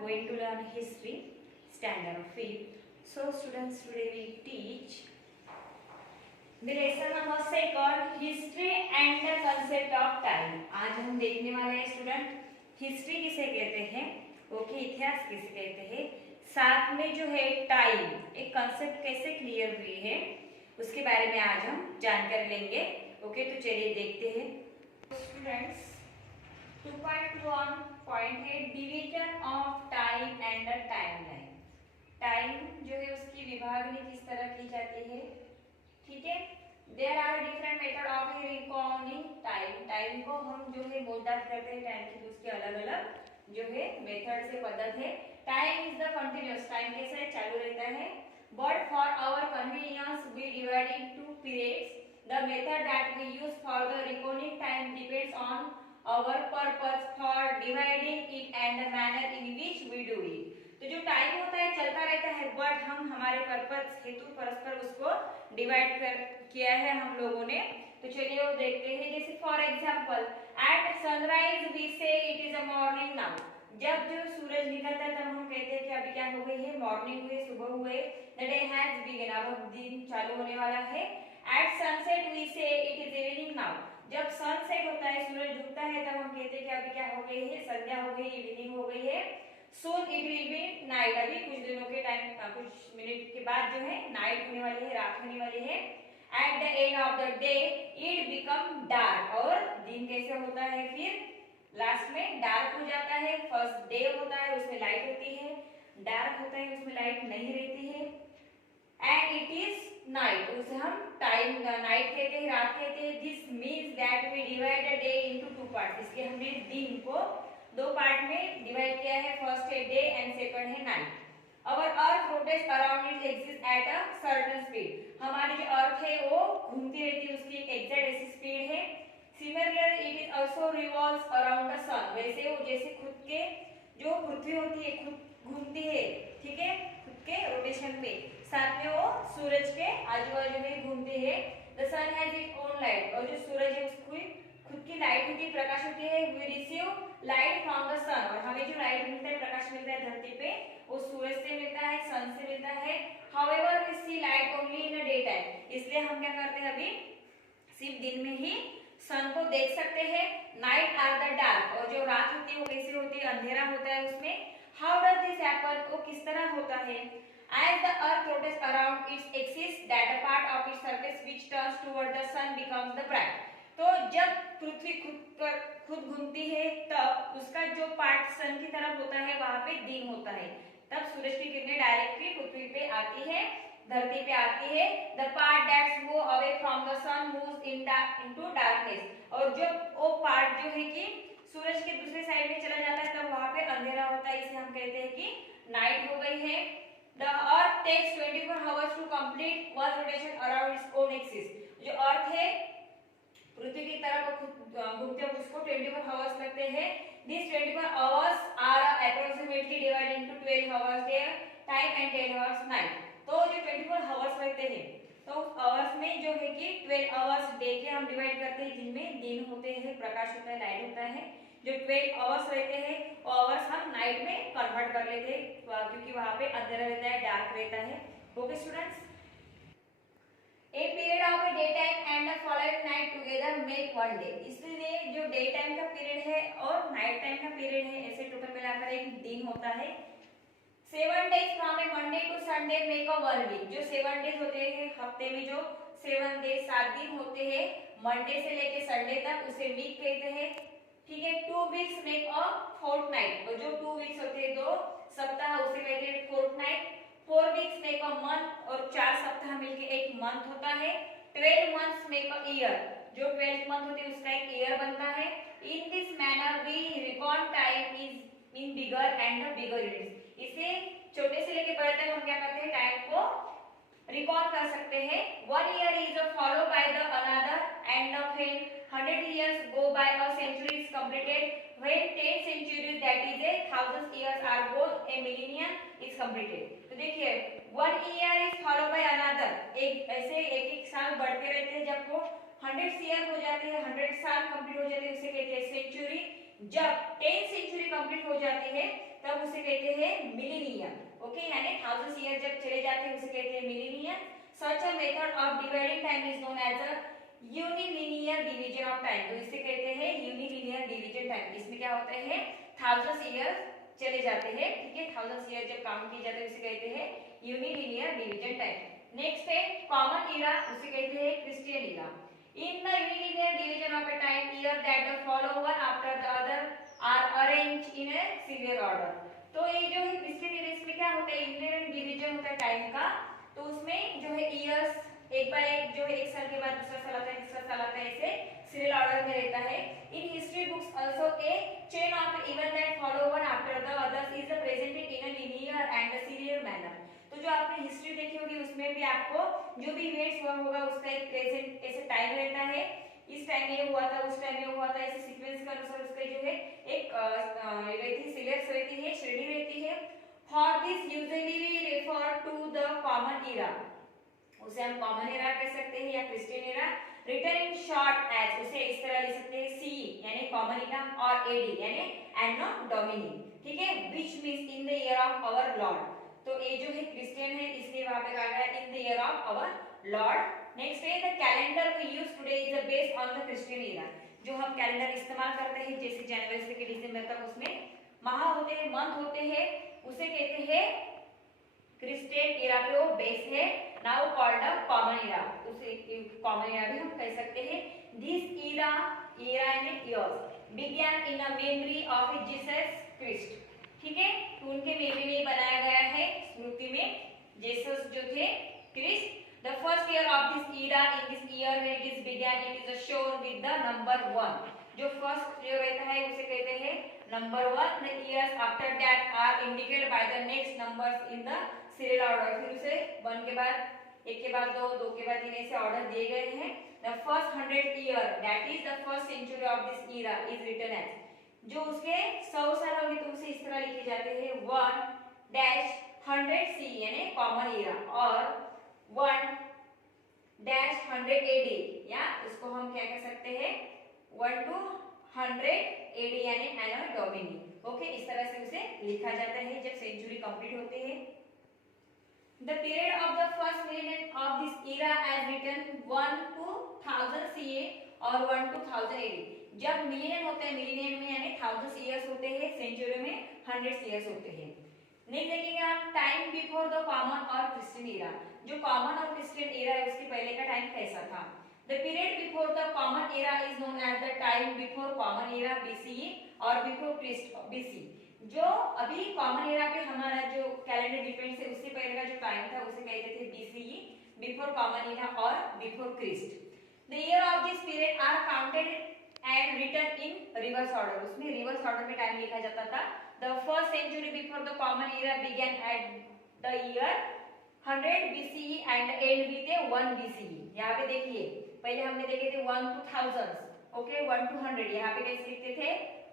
going to learn history, standard 5th. So students, today we teach the lesson number 2, history and the concept of time. आज हम देखने वाले हैं student history किसे कहते हैं, ओके, इतिहास किसे कहते हैं, साथ में जो है टाइम एक कंसेप्ट कैसे क्लियर हुई है उसके बारे में आज हम जानकारी लेंगे। ओके, तो चलिए देखते हैं स्टूडेंट्स। 2.1 पॉइंट है division of time and the timeline. Time जो है उसकी विभागनी किस तरह की जाती है, ठीक है। There are different method of recording time. Time को हम जो है मोजदाद करते हैं टाइम की, तो उसके अलग अलग जो है मेथड से पद्धत है। Time is the continuous, time कैसा है, चालू रहता है। But for our convenience we divide into periods. The method that we use for the recording time depends on our purpose for dividing it and the manner in which we do it। तो जो time होता है चलता रहता है, but हम हमारे purpose हेतु परस्पर उसको डिवाइड कर किया है हम लोगों ने। तो चलिए वो देखते हैं। जैसे for example at sunrise we say it is a morning now. जब जो सूरज निकलता है तब हम कहते हैं कि अभी क्या हो गई है, मॉर्निंग हुई, सुबह हुए, द डे हैज बिगन, अब दिन चालू होने वाला है। Eight sunset we say it is evening now. जब सनसेट होता है, सूरज डूबता है, तब हम कहते हैं कि अभी क्या हो गई है, संध्या हो गई, इवनिंग हो गई है। Soon it will be night, अभी कुछ दिनों के टाइम, कुछ मिनट के बाद जो है नाइट होने वाली है, रात होने वाली है। At the end of the day it become dark, और दिन कैसे होता है, फिर लास्ट में डार्क हो जाता है। फर्स्ट डे होता है उसमें लाइट होती है, डार्क होता है उसमें लाइट नहीं रहती है। एंड इट इज नाइट, उसे हम टाइम नाइट कहते हैं, रात कहते हैं। This means that we divide the day into two part. इसलिए हमने दिन को दो पार्ट में डिवाइड किया है, फर्स्ट है डे एंड सेकंड है night. Our earth rotates around it axis at a certain speed. हमारी जो अर्थ है वो घूमती रहती है, उसकी एक एग्जैक्ट ऐसी स्पीड है। Similarly it is also revolves around the sun. वैसे वो जैसे खुद के जो पृथ्वी होती है खुद घूमती है, ठीक है, खुद के रोटेशन पे, साथ में वो सूरज के आजू बाजू में घूमते हैं। The sun has its own light, और जो सूरज है उसकी खुद की लाइट होती है, प्रकाश होती है। We receive light from the sun, और हमें जो लाइट मिलता है, प्रकाश मिलता है धरती पे, वो सूरज से मिलता है, सन से मिलता है। However we see light only in the day time. इसलिए हम क्या करते हैं, अभी सिर्फ दिन में ही सन को देख सकते हैं। नाइट आर द डार्क, और जो रात होती है वो कैसी होती है, अंधेरा होता है उसमें। हाउ डज दिस हैपन, वो किस तरह होता है। As the earth rotates around its axis, that the part of its surface which turns toward the sun becomes the bright। तो जब पृथ्वी खुद घूमती है तब उसका जो पार्ट सन की तरफ होता है वहां पे दिन होता है। तब सूरज की किरणें डायरेक्टली पृथ्वी पे आती है, धरती पे आती है। The part that moves away from the sun moves into darkness। और जो वो पार्ट जो है कि सूरज के दूसरे साइड में चला जाता है तब वहां पे अंधेरा होता है, इसे हम कहते हैं कि नाइट हो गई है। The Earth takes 24 hours to complete one rotation around its own axis। जो अर्थ है पृथ्वी की तरफ खुद घूमते हैं, उसको 24 आवर्स लगते हैं। These 24 hours are approximately divided into 12 hours day time and 10 hours night। तो जो 24 आवर्स लगते हैं, तो आवर्स में जो है कि 12 आवर्स डे के हम डिवाइड करते हैं, जिनमें दिन होते हैं, प्रकाश होता है, लाइट होता है। जो 12 आवर्स रहते हैं वो आवर्स हम नाइट में कन्वर्ट कर लेते हैं, क्योंकि वहां पे अंधेरा रहता है, डार्क रहता है। Okay students, a period of a day time and the following night together make one day. इसलिए जो डे टाइम का पीरियड है और नाइट टाइम का पीरियड है, ऐसे टोटल मिलाकर एक दिन होता है। 7 days from a Monday to Sunday make a one week. जो 7 डेज होते हैं हफ्ते में, जो 7 डेज 7 दिन होते हैं, मंडे से लेके संडे तक, उसे वीक कहते हैं, ठीक है। 2 वीक्स मेक अ फोर्टनाइट, और जो 2 वीक्स होते हैं 2 सप्ताह, उसे कहते हैं fortnight. 4 weeks make a month, और 4 सप्ताह मिलके एक मंथ होता है। 12 मंथ्स मेक अ ईयर, जो 12 मंथ होते हैं उसका एक ईयर बनता है। In this manner we record time is in bigger and the bigger units. इसे छोटे से लेके बड़े तक हम क्या करते हैं, टाइम को रिकॉर्ड कर सकते हैं। 1 year is follow by the another end of 100 years go by, a century is completed when 10 centuries, that is a 1000 years are born, a millennium is completed। तो देखिए 1 year is followed by another, एक ऐसे एक एक साल बढ़ते रहते हैं। जब वो 100 ईयर हो जाते हैं, 100 साल कंप्लीट हो जाते हैं, उसे कहते हैं सेंचुरी। जब 10th सेंचुरी कंप्लीट हो जाती है तब उसे कहते हैं मिलेनियम। ओके, यानी 1000 ईयर जब चले जाते हैं उसे कहते हैं millennium. Such a method of dividing time is known as a unilinear division of time. तो इसे कहते हैं यूनिलिनियर डिवीजन टाइम। इसमें क्या होता है 1000 ईयर चले जाते हैं, ठीक है, 1000 ईयर जब काउंट किए जाते हैं उसे कहते हैं यूनिलिनियर डिवीजन टाइम। नेक्स्ट है कॉमन ईरा, उसे कहते हैं Christian era. In the unilinear division of a time year that the follow one after the other are arranged in a serial order. तो ये जो है क्रिश्चियन ईरा, इसमें क्या होता है यूनिलिनियर डिवीजन होता है टाइम का। तो उसमें जो है ईयर्स एक बाय एक जो है एक साल के बाद दूसरा साल आता है, तीसरा साल आता है, ऐसे सीरियल ऑर्डर में रहता है। In history books also a chain of event that follow one after the others is presented in a linear and a serial manner. तो जो आपने हिस्ट्री देखी होगी उसमें भी आपको जो भी इवेंट्स हुआ होगा उसका एक प्रेजेंट ऐसे टाइम रहता है, इस टाइम ये हुआ था, उस टाइम ये हुआ था, ऐसे सीक्वेंस के अनुसार उसका जो है एक रहती सीरियल्स रहती है, श्रेणी रहती है। For this usually we refer to the common era, उसे हम कॉमन एरा कह सकते हैं या Christian era. Written in short as, उसे इस तरह लिख सकते हैं सी यानी कॉमन एरा और एडी यानी एनो डोमिनी, ठीक है, which means in the year of our Lord. तो ये जो है क्रिश्चियन है इसलिए वहां पे कहा गया in the year of our lord. Next है the calendar we use today is based on the Christian era. जो हम कैलेंडर इस्तेमाल करते हैं जैसे जनवरी से दिसंबर तक उसमें माह होते हैं, मंथ होते हैं, उसे कहते हैं क्रिश्चियन एरा पे वो बेस है। Now called a common era, उसे कॉमन एरा भी हम कह सकते हैं। This era in years began in a memory of Jesus Christ, ठीक है, तो उनके मेमोरी में बनाया गया है, स्मृति में जीसस जो थे Christ. The first year of this era in this year when it is began it is shown with the number 1। जो फर्स्ट जो रहता है उसे कहते हैं number 1। The years after that are indicated by the next numbers in the serial order. फिर उसे 1 के बाद 1 के बाद 2, 2 के बाद 3 ऐसे ऑर्डर दिए गए हैं। The first 100 year that is the first century of this era is written as, जो उसके 100 साल होंगे तो उसे इस तरह लिखे जाते हैं 1-100 सी यानी कॉमन ईरा और 1-100 एडी, या इसको हम क्या कह सकते हैं 1 to 100 एडी यानी एनो डोमिनी। ओके, इस तरह से उसे लिखा जाता है जब सेंचुरी कंप्लीट होते हैं। The period of the first millennium of this era as written 1 to 1000 CE और 1 to 1000 AD। जब मिलियन होते हैं, मिलियन में यानी 1000 ईयर्स होते हैं, सेंचुरी में 100 ईयर्स होते हैं। नेक्स्ट देखेंगे हम टाइम बिफोर द कॉमन और क्रिश्चियन एरा। जो कॉमन और क्रिश्चियन एरा है उसके पहले का टाइम कैसा था। The period before the common era is known as the time before common era BCE और before Christ BC। जो अभी कॉमन एरा पे हमारा जो कैलेंडर डिपेंड्स है उससे पहले का जो टाइम था उसे कहते थे बीसीई, बिफोर कॉमन एरा और before Christ. The year of this period are counted and written in reverse order, उसमें रिवर्स ऑर्डर में टाइम लिखा जाता था। The first century before the common era began at the year 100 BCE and end with 1 BCE। यहाँ पे देखिए पहले हमने देखे थे 1 to 1000, ओके, 1 to 100, यहाँ पे कैसे लिखते थे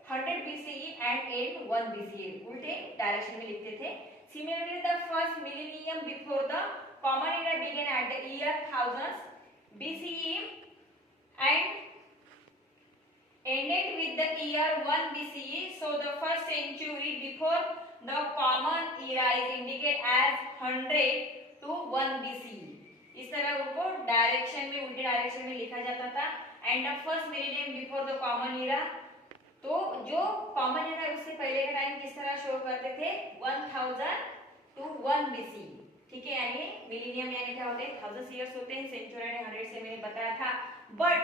100 BCE and end 1 BCE, उल्टे डायरेक्शन में लिखते थे। Similarly, the first millennium before the common era began at the year 1000 BCE and ended with the year 1 BCE. So the first century before the common era is indicated as 100 to 1 BCE। इस तरह उनको direction में उल्टे direction में लिखा जाता था। And the first millennium before the common era, तो जो कॉमन एरा उससे पहले का टाइम किस तरह शो करते थे 1000 to 1 BC, ठीक है, यानी मिलेनियम यानी क्या होते हैं 1000 ईयर्स होते हैं, सेंचुरी यानी 100 से मैंने बताया था। बट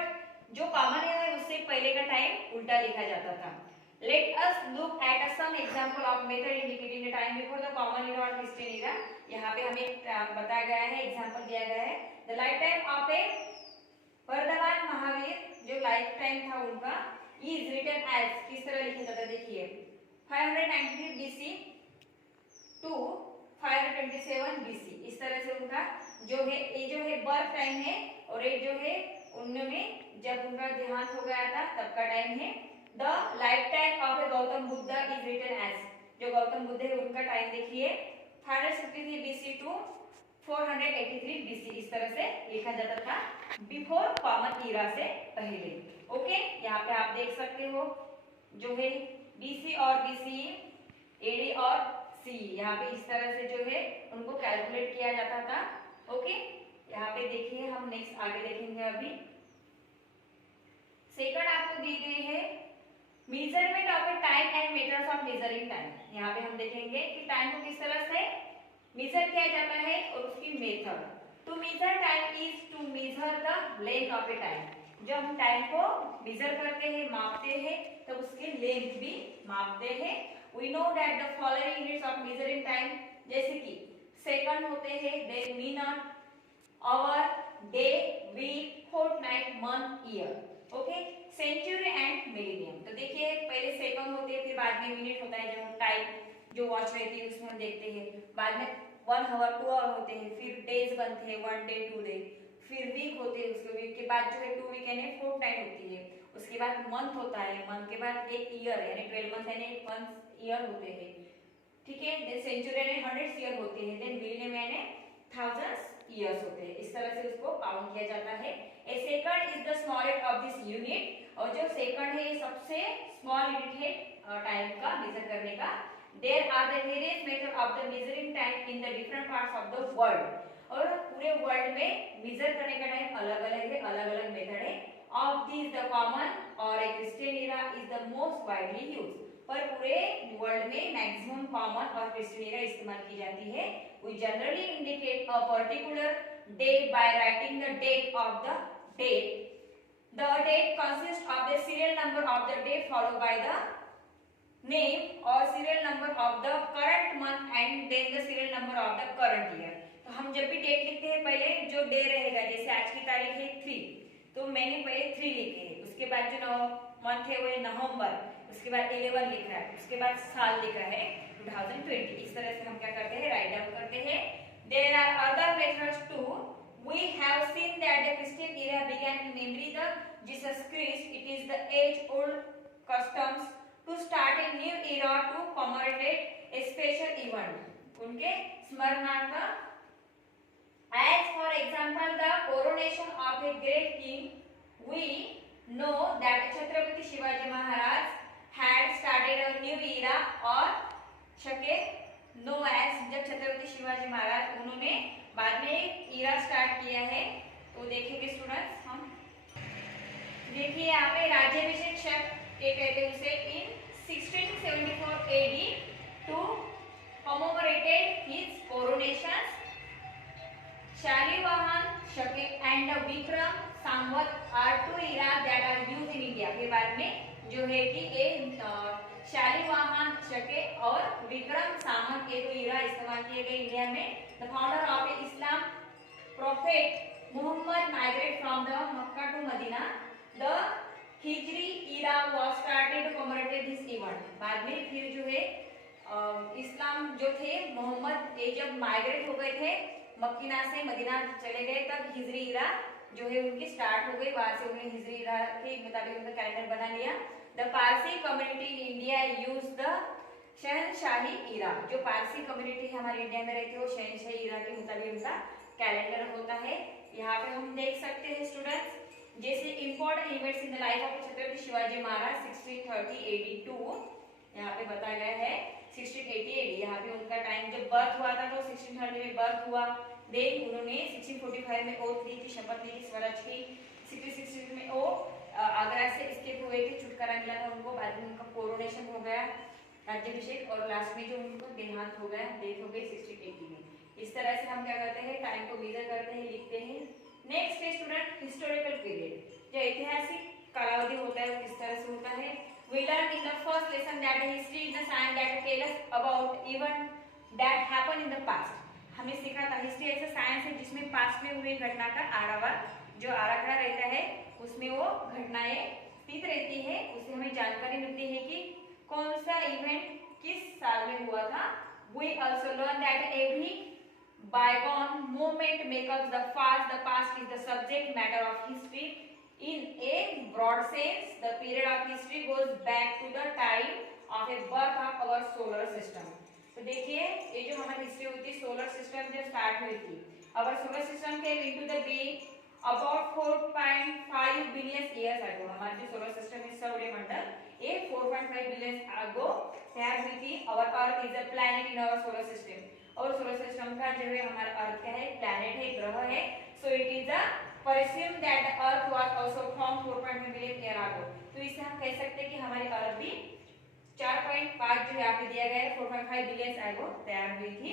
जो कॉमन एरा है उससे पहले का टाइम उल्टा लिखा जाता था। Let us look at some example of method indicating the time before the common era और क्रिश्चियन एरा। यहाँ पे हमें बताया गया है, एग्जांपल दिया गया है। द लाइफ टाइम ऑफ ए वर्धमान महावीर, जो लाइफ टाइम था उनका is written as, किस तरह लिखा जाता है देखिए 593 BC to 527 BC, इस तरह से उनका जो है ये जो है बर्थ टाइम है और ये जो है उनमें जब उनका देहांत हो गया था तब का टाइम है। The life time of a Gautam Buddha is written as, जो गौतम बुद्ध है उनका टाइम देखिए 563 BC to 483 BC, इस तरह से लिखा जाता था बिफोर कॉमन एरा से पहले। ओके, यहाँ पे आप देख सकते हो जो है BC और BC, AD और CE, यहाँ पे इस तरह से जो है उनको कैलकुलेट किया जाता था। ओके, यहाँ पे देखिए हम नेक्स्ट आगे देखेंगे। अभी सेकंड आपको दी गई है measurement of a time and methods of measuring time. यहाँ पे हम देखेंगे कि टाइम को किस तरह से मेजर किया जाता है और उसकी method. To measure time is to measure the length of a time. जब हम टाइम को मेजर करते हैं, मापते हैं, तब उसकी लेंथ भी मापते हैं। We know that the following units of measuring time, जैसे कि सेकंड होते हैं, then minute, hour, day, week, fortnight, month, year. Okay, century and millennium. तो देखिए पहले सेकंड होते हैं, फिर बाद में मिनट होता है, जब टाइम जो वॉच रहती है उसमें हम देखते हैं। बाद में 1 आवर 2 आवर होते हैं, फिर डेज बनते हैं 1 डे 2 डे, फिर वीक होते हैं, उसके वीक के बाद जो है 2 वीक यानी फोर्टनाइट होती है, उसके बाद मंथ होता है, मंथ के बाद एक ईयर यानी 12 मंथ यानी 1 ईयर होते हैं। ठीक है, देन सेंचुरी यानी 100 ईयर होते हैं, देन मिलेनियम यानी 1000 ईयर्स होते हैं। इस तरह से उसको काउंट किया जाता है। A second is the smallest of this unit, और जो सेकंड है ये सबसे स्मॉल यूनिट है टाइम का मेजर करने का। There are the various method of the measuring time in the different parts of the world, और पूरे वर्ल्ड में मेजर करने का टाइम अलग-अलग है, अलग-अलग मेथड है। ऑफ दिस द कॉमन और a Christian era is the most widely used, पर पूरे वर्ल्ड में मैक्सिमम कॉमन और क्रिश्चियन एरा इस्तेमाल की जाती है। We generally indicate a particular day by writing the date of the date. The date consists of the serial number of the day followed by the name or serial number of the current month and then the serial number of the current year. तो हम जब भी date लिखते हैं पहले जो day रहेगा, जैसे आज की तारीख है 3, तो मैंने पहले 3 लिखे है, उसके बाद जो मंथ है वो है नवंबर, उसके बाद 11 लिख रहा है, उसके बाद साल लिख रहा है 2020। इस तरह से हम क्या करते हैं, राइट डाउन करते हैं। There are other methods too. We have seen that the Christian era began to memory the Jesus Christ. It is the age-old customs to start a new era to commemorate a special event. उनके स्मरणार्थ, as for example the coronation of a great king, we know that Chhatrapati Shivaji Maharaj had started a new era or शके no S, जब छत्रपति शिवाजी महाराज उन्होंने बाद में एक Ira start किया है। तो देखेंगे स्टूडेंट्स हम, देखिए यहाँ पे राज्याभिषेक शक के कहते हैं उसे in 1674 AD to commemorated his coronation. Shalivahan Shaka and Vikram Samvat are two era that are used in India. फिर बाद में जो है कि ये शालिवाहन शके और विक्रम संवत के 2 इरा इस्तेमाल किए गए इंडिया में। The founder of Islam Prophet Muhammad migrate from the Mecca to Medina. The Hijri era was started to commemorate this event. बाद में फिर जो है इस्लाम जो थे मोहम्मद ये जब माइग्रेट हो गए थे, मक्का से मदीना चले गए, तब हिजरी इरा जो है उनकी स्टार्ट हो गई, वहां से उन्हें हिजरी इरा के मुताबिक उनका कैलेंडर बना लिया। The Parsi community in India use the Shahenshahi era. जो पारसी कम्युनिटी हमारे इंडिया में रहती है वो शहनशाही इरा के मुताबिक उनका कैलेंडर होता है। यहाँ पे हम देख सकते हैं स्टूडेंट्स, जैसे important events in the life of Chhatrapati Shivaji Maharaj 1630 AD to, यहाँ पे बताया गया है 1680 AD। यहाँ पे उनका टाइम जब बर्थ हुआ था तो 1630 में बर्थ हुआ, देन उन्होंने 1645 में ओथ ली थी, शपथ ली थी स्वराज की। 1660 में वो आगरा से एस्केप हुए थे, छुटकारा मिला था उनको, बाद में उनका कोरोनेशन हो गया, राज्याभिषेक, और लास्ट में जो उनको देहांत हो गया, डेथ हो गई 1680 में। इस तरह से हम क्या करते हैं, टाइम को मेजर करते हैं, लिखते हैं। नेक्स्ट है स्टूडेंट हिस्टोरिकल पीरियड। जो ऐतिहासिक कालावधि होता है वो किस तरह से होता है। We learned in the first lesson that history is the science that tell us about event that happened in the past. हमें सीखा था हिस्ट्री ऐसा साइंस है जिसमें पास्ट में हुई घटना का जो आराखड़ा रहता है उसमें वो घटनाएं स्थित रहती है, उससे हमें जानकारी मिलती है कि कौन सा इवेंट किस साल में हुआ था। We also learned that every bygone moment makes the past. The past is the subject matter of history. In a broad sense, the period of history goes back to the time of a birth of our solar system. तो देखिए ये जो हमारी history हुई थी, solar system जब start हुई थी, our solar system came into the being about 4.5 billion years ago. हमारा जो सोलर सिस्टम है सौरमंडल ये 4.5 billion ago there हुई थी. Our Earth is a planet in our solar system. और सोलर सिस्टम का जो है हमारा अर्थ क्या है, प्लैनेट है, ग्रह है. So it is a presumed that the earth was also formed 4.5 billion year ago. तो इससे हम कह सकते हैं कि हमारी अर्थ भी 4.5 जो यहाँ पे दिया गया है 4.5 billion ago तैयार हुई थी.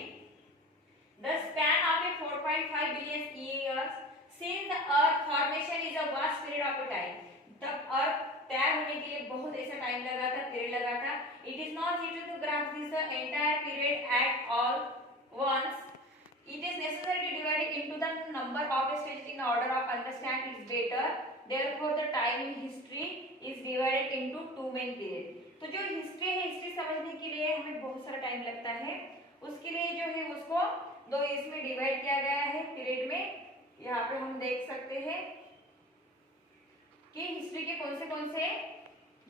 The span of a 4.5 billion years since the earth formation is a vast period of time. तब अर्थ तैयार होने के लिए बहुत ऐसा टाइम लगा था, पीरियड लगा था. It is not easy to grasp this the entire period at all once. It is necessary to divide it into the number of stages in order of understand it better. Therefore, the time in history is divided into two main periods. तो जो history है, history समझने के लिए हमें बहुत सारा time लगता है. उसके लिए जो है उसको दो इसमें डिवाइड किया गया है पीरियड में. यहाँ पे हम देख सकते हैं कि हिस्ट्री के कौन से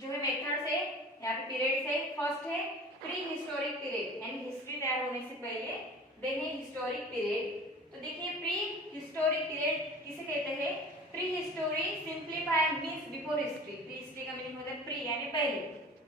जो है मेथड्स है, यहाँ पे पीरियड्स है. फर्स्ट है प्री हिस्टोरिक पीरियड, यानी हिस्ट्री तैयार होने से पहले. देन है हिस्टोरिक पीरियड. तो देखिए प्री हिस्टोरिक पीरियड किसे कहते हैं? Pre history simplify means before history. Pre history का मीनिंग होता है प्री यानी पहले,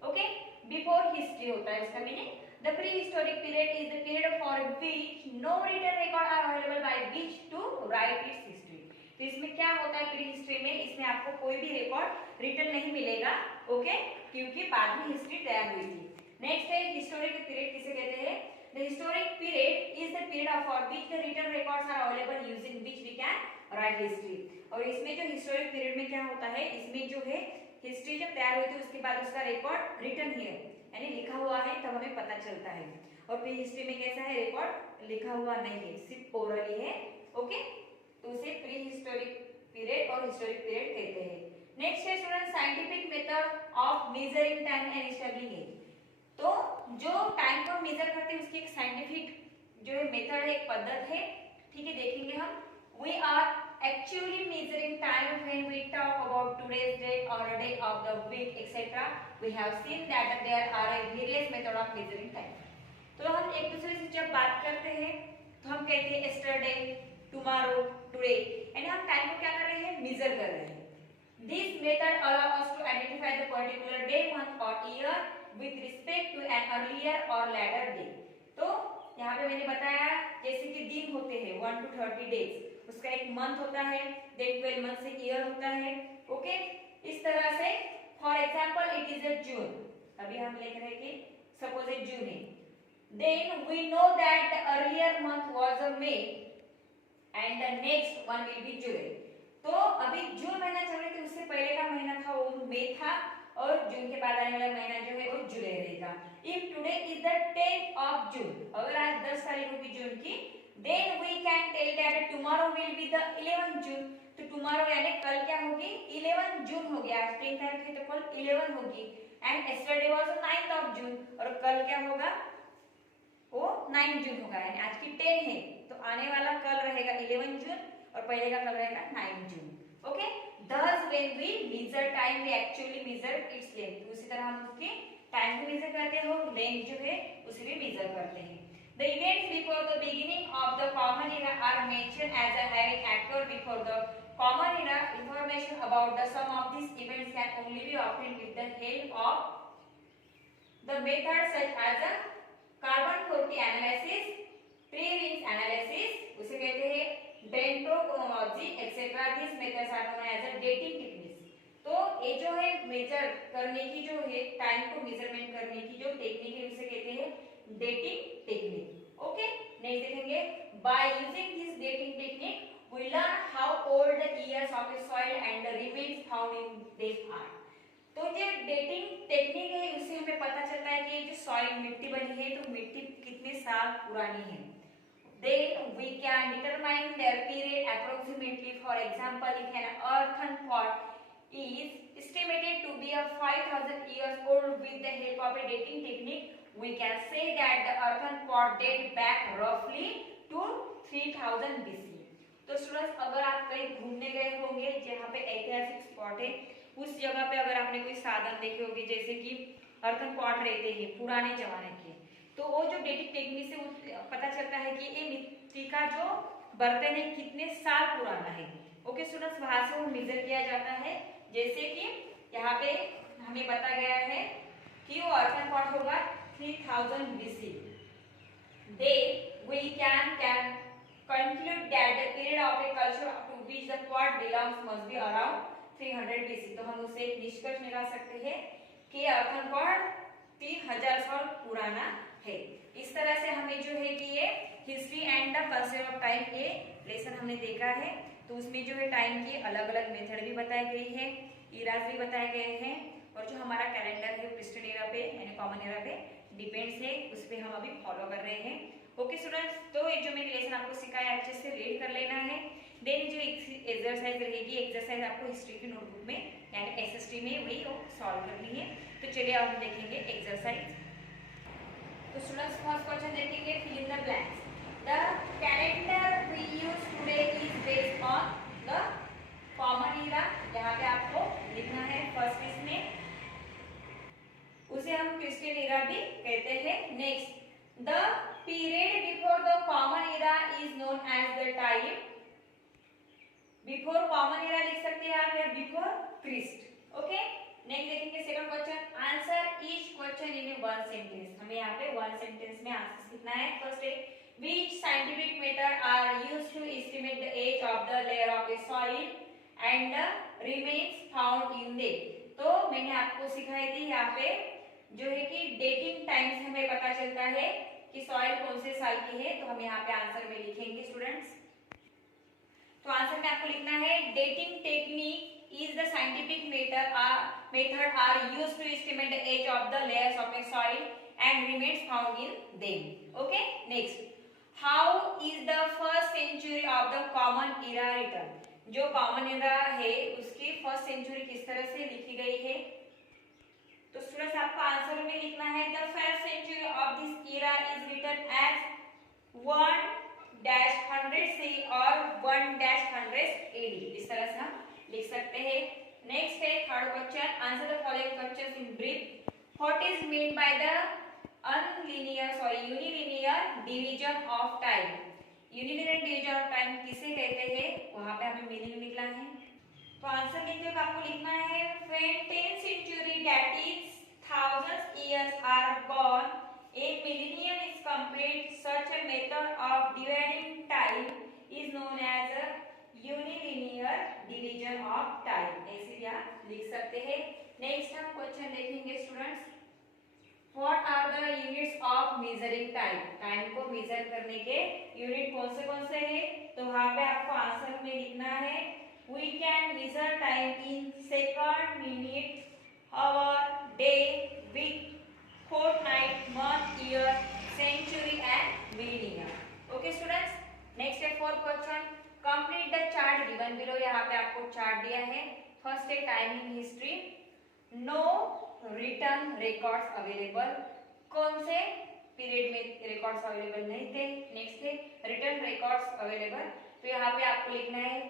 ओके. बिफोर हिस्ट्री होता है इसका meaning. The pre historic period is the period for which no written record are available by which to write its history. तो इसमें क्या होता है प्री हिस्ट्री में? इसमें आपको कोई भी रिकॉर्ड रिटन नहीं मिलेगा, ओके, क्योंकि बाद में हिस्ट्री तैयार हुई थी. नेक्स्ट है हिस्टोरिक पीरियड किसे कहते हैं? The historic period is the period for which the written records are available using which we can write history. और इसमें जो हिस्टोरिक पीरियड में क्या होता है, इसमें जो है हिस्ट्री जब तैयार हुई थी उसके बाद उसका रिकॉर्ड रिटन है यानी लिखा हुआ है, तब हमें पता चलता है. और प्री हिस्ट्री में कैसा है, रिकॉर्ड लिखा हुआ नहीं है, सिर्फ ओरली है, ओके. तो उसे प्री हिस्टोरिक पीरियड और हिस्टोरिक पीरियड कहते हैं. नेक्स्ट है student scientific method of measuring time and establishing age. तो जो टाइम को मेजर करते हैं उसकी एक साइंटिफिक जो है मेथड है, एक पद्धति है, ठीक है, देखेंगे हम. We are actually measuring time when we talk about today's date और day of the week etcetera. We have seen that there are various method of measuring time. तो हम एक दूसरे से जब बात करते हैं तो हम कहते हैं यस्टरडे, टुमारो, टुडे, यानी हम टाइम को क्या कर रहे हैं, मेजर कर रहे हैं. This method allow us to identify the particular day, month और year with respect to an earlier or later day. तो यहाँ पे मैंने बताया जैसे कि दिन होते हैं 1 to 30 days, उसका एक मंथ होता है, देन 12 मंथ से ईयर होता है, ओके. इस तरह से for example it is a June. अभी हम लिख रहे हैं कि सपोज ए जून है. Then we know that the earlier month was a May and the next one will be July. तो अभी जून महीना चल रहा है, उससे पहले का महीना था वो मई था, और जून के बाद आने वाला महीना जो है वो जुलाई रहेगा. If today is the 10th of June, अगर आज 10 तारीख होगी जून की, then we can tell that tomorrow will be the 11th June. तो टुमारो यानी कल क्या होगी, 11 जून होगी. आज 10 तारीख है तो कल 11 होगी. And yesterday was 9th of June, और कल क्या होगा, वो 9 जून होगा. यानी आज की 10 है तो आने वाला कल रहेगा 11 जून और पहले का कल रहेगा 9 जून, okay. Thus when we measure time we actually measure its length. उसी तरह हम उसके टाइम को मेजर करते हैं और लेंथ जो है उसे भी मेजर करते हैं. The events before the beginning of the common era are mentioned as having occurred before the common era. Information about the sum of these events can only be obtained with the help of the methods such as the carbon 40 analysis, pre-rings analysis, उसे कहते हैं dendrochronology etcetera. This methods are known as a dating techniques. तो ये जो है major करने की जो है टाइम को मेजरमेंट करने की जो टेक्निक है उसे कहते हैं डेटिंग टेक्निक, ओके. नेक्स्ट देखेंगे by using this dating technique we learn how old the years of a soil and the remains found in them are. तो ये डेटिंग टेक्निक है उससे हमें पता चलता है कि जो सॉइल मिट्टी बनी है तो मिट्टी कितने साल पुरानी है. Then we can determine their period approximately. For example, if an earthen pot is estimated to be a 5,000 years old, with the help of a dating technique, we can say that the earthen pot date back roughly to 3000 BC. तो students अगर आप कहीं घूमने गए होंगे जहाँ पे ऐतिहासिक स्पॉट है, उस जगह पे अगर आपने कोई साधन देखे होंगे जैसे कि अर्थन पॉट रहते हैं पुराने जमाने के, तो वो जो डेटिंग टेक्निक से पता चलता है कि ये मिट्टी का जो बर्तन है कितने साल पुराना है, ओके स्टूडेंट्स. वहां से वो मेजर किया जाता है. जैसे कि यहाँ पे हमें बताया गया है कि वो अर्थन पॉट होगा 3000 BC. Then we can conclude that the period of a culture to which the pot belongs must be around 300 BC. तो हम उसे एक निष्कर्ष निकाल सकते हैं कि अर्थन पॉट 3000 साल पुराना है. इस तरह से हमें जो है कि ये history and the concept of time ये लेसन हमने देखा है. तो उसमें जो है टाइम की अलग अलग मेथड भी बताई गई है, इराज भी बताए गए हैं, और जो हमारा कैलेंडर है प्रिस्टन एरा पे यानी कॉमन एरा पे डिपेंड्स है, उस पे हम अभी फॉलो कर रहे हैं. ओके स्टूडेंट्स, तो ये जो मैंने लेसन आपको सिखाया अच्छे से रीड कर लेना है. देन जो एक्सरसाइज रहेगी, एक्सरसाइज आपको हिस्ट्री की नोटबुक में यानी एसएसटी में वही सॉल्व करनी है. तो चलिए अब हम देखेंगे एक्सरसाइज. तो स्टूडेंट्स फर्स्ट क्वेश्चन देखेंगे, fill in the blanks. The calendar we use today is based on the common era. यहाँ पे आपको लिखना है फर्स्ट इसमें, उसे हम क्रिस्टियन एरा भी कहते हैं. Next, the period before the common era is known as the time. Before common era लिख सकते हैं आप या बिफोर क्रिस्ट. ओके, नेक्स्ट देखेंगे second question. Answer each question in one sentence. हमें यहाँ पे वन सेंटेंस में आंसर लिखना है. फर्स्ट है, which scientific method are used to estimate the age of the layer of a soil and the remains found in them. तो मैंने आपको सिखाई थी यहाँ पे जो है कि डेटिंग टाइम से हमें पता चलता है कि सॉइल कौन से साल की है. तो हम यहाँ पे आंसर में लिखेंगे स्टूडेंट्स. तो आंसर में आपको लिखना है, dating technique is the scientific method are used to estimate the age of the layers of a soil and remains found in them. Okay, next, how is the first century of the common era written. जो common era है उसकी first century किस तरह से लिखी गई है. तो स्टूडेंट्स आपको आंसर में लिखना है, the first century of this era is written as 1-100 से और 1-100 AD. इस तरह से हम लिख सकते हैं. नेक्स्ट है third question. Answer the following questions in brief. What is mean by the unilinear division of time. Unilinear division of time किसे कहते हैं, वहां पे हमें मीनिंग लिखना है. तो आंसर लिखते हुए आपको लिखना है, when 10th century that is thousands years are gone, a millennium is complete. Such a method of dividing time is known as a unilinear division of time. ऐसे भी आप लिख सकते हैं. नेक्स्ट हम क्वेश्चन देखेंगे students. What are the units of measuring time? Time को major करने के यूनिट कौन से हैं. तो वहां पे आपको आंसर में लिखना है, we can measure time in second, minute, hour, day, week, fortnight, month, year, century and millennium. Okay students, next है fourth question. Complete the chart given below. यहाँ पे आपको चार्ट दिया है. फर्स्ट है time in history. No return records available. कौन से period में रिकॉर्ड्स अवेलेबल नहीं थे. नेक्स्ट है रिटर्न रिकॉर्ड्स अवेलेबल. तो यहाँ पे आपको लिखना है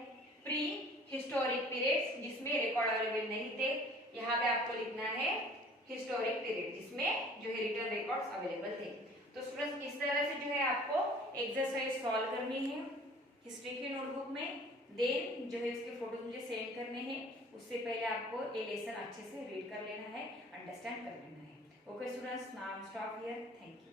प्री हिस्टोरिक पीरियड्स जिसमें रिकॉर्ड अवेलेबल नहीं थे. यहाँ पे आपको लिखना है हिस्टोरिक पीरियड जिसमें जो है रिटर्न रिकॉर्ड्स अवेलेबल थे. तो स्टूडेंट्स इस तरह से जो है आपको एक्सरसाइज सॉल्व करनी है हिस्ट्री की नोटबुक में. देन जो है उसके फोटोज मुझे सेंड करने हैं. उससे पहले आपको ये लेसन अच्छे से रीड कर लेना है, अंडरस्टैंड कर लेना है. Okay students, now stop here. Thank you.